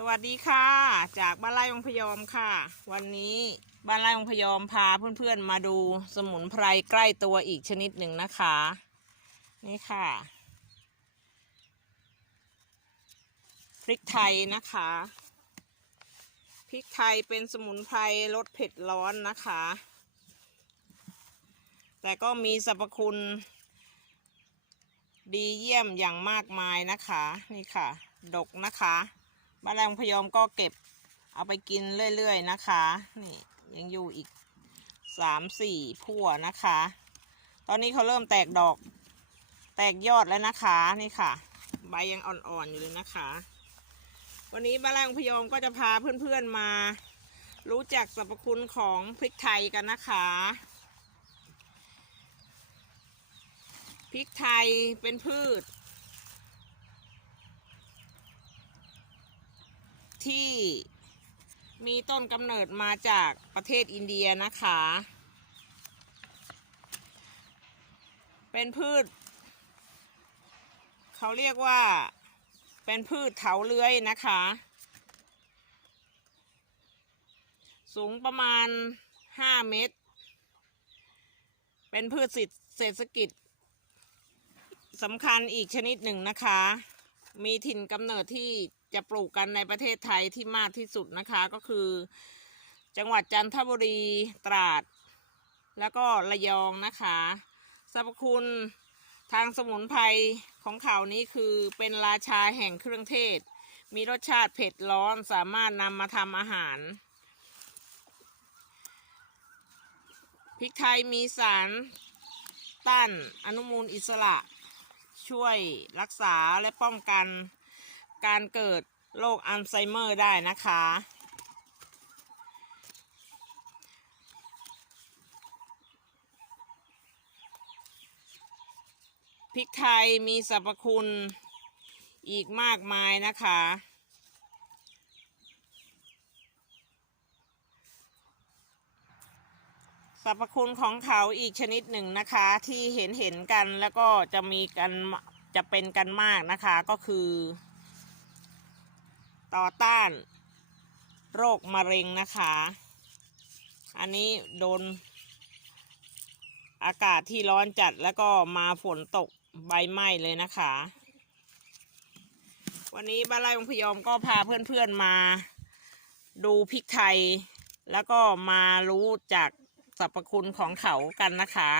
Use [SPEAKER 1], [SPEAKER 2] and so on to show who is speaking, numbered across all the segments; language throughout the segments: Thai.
[SPEAKER 1] สวัสดีค่ะ จากบ้านไร่องพยอมค่ะ วันนี้บ้านไร่องพยอมพาเพื่อนๆมาดูสมุนไพรใกล้ตัวอีกชนิดหนึ่งนะคะ นี่ค่ะ พริกไทยนะคะ พริกไทยเป็นสมุนไพรลดเผ็ดร้อนนะคะ แต่ก็มีสรรพคุณดีเยี่ยมอย่างมากมายนะคะ นี่ค่ะ ดกนะคะ บ้านแรงพยอมก็เก็บเอาไปกินเรื่อยๆนะคะ นี่ยังอยู่อีกสามสี่พั่วนะคะ ตอนนี้เขาเริ่มแตกดอก แตกยอดแล้วนะคะนี่ค่ะ ใบยังอ่อนๆอยู่เลยนะคะ วันนี้บ้านแรงพยอมก็จะพาเพื่อนๆมา รู้จักสรรพคุณของพริกไทยกันนะคะพริกไทยเป็นพืช ที่มีต้นกำเนิดมาจากประเทศอินเดียนะคะ เป็นพืช เขาเรียกว่าเป็นพืชเถาเลื้อยนะคะ สูงประมาณ 5 เมตร เป็นพืชเศรษฐกิจสำคัญอีกชนิดหนึ่งนะคะ มีถิ่นกำเนิดที่ จะปลูกกันในประเทศไทยที่มากที่สุดนะคะก็คือ จังหวัดจันทบุรีตราด แล้วก็ระยองนะคะสรรพคุณทางสมุนไพรของเขานี้คือเป็นราชาแห่งเครื่องเทศ มีรสชาติเผ็ดร้อนสามารถนำมาทำอาหาร พริกไทยมีสารต้านอนุมูลอิสระ ช่วยรักษาและป้องกัน การเกิดโรคอัลไซเมอร์ได้นะคะ พริกไทยมีสรรพคุณอีกมากมายนะคะ สรรพคุณของเขาอีกชนิดหนึ่งนะคะ ที่เห็นเห็นกันแล้วก็จะมีกันจะเป็นกันมากนะคะก็คือ ต่อต้าน โรคมะเร็งนะคะ อันนี้โดน อากาศที่ร้อนจัดแล้วก็มาฝนตกใบไหม้เลยนะคะ วันนี้บ้านไร่องพยอมก็พาเพื่อนๆมา ดูพริกไทย แล้วก็มารู้จากสรรพคุณของเขากันนะคะ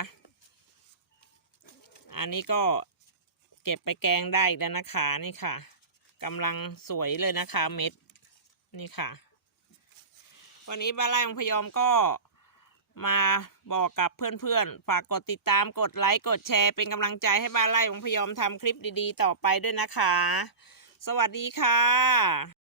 [SPEAKER 1] อันนี้ก็เก็บไปแกงได้แล้วนะคะนี่ค่ะ กำลังสวยเลยนะคะเม็ดนี่ค่ะ วันนี้บ้านไร่องพยอมก็มาบอกกับเพื่อนๆ ฝากกดติดตามกดไลค์กดแชร์เป็นกำลังใจให้บ้านไร่องพยอมทำคลิปดีๆ ต่อไปด้วยนะคะ สวัสดีค่ะ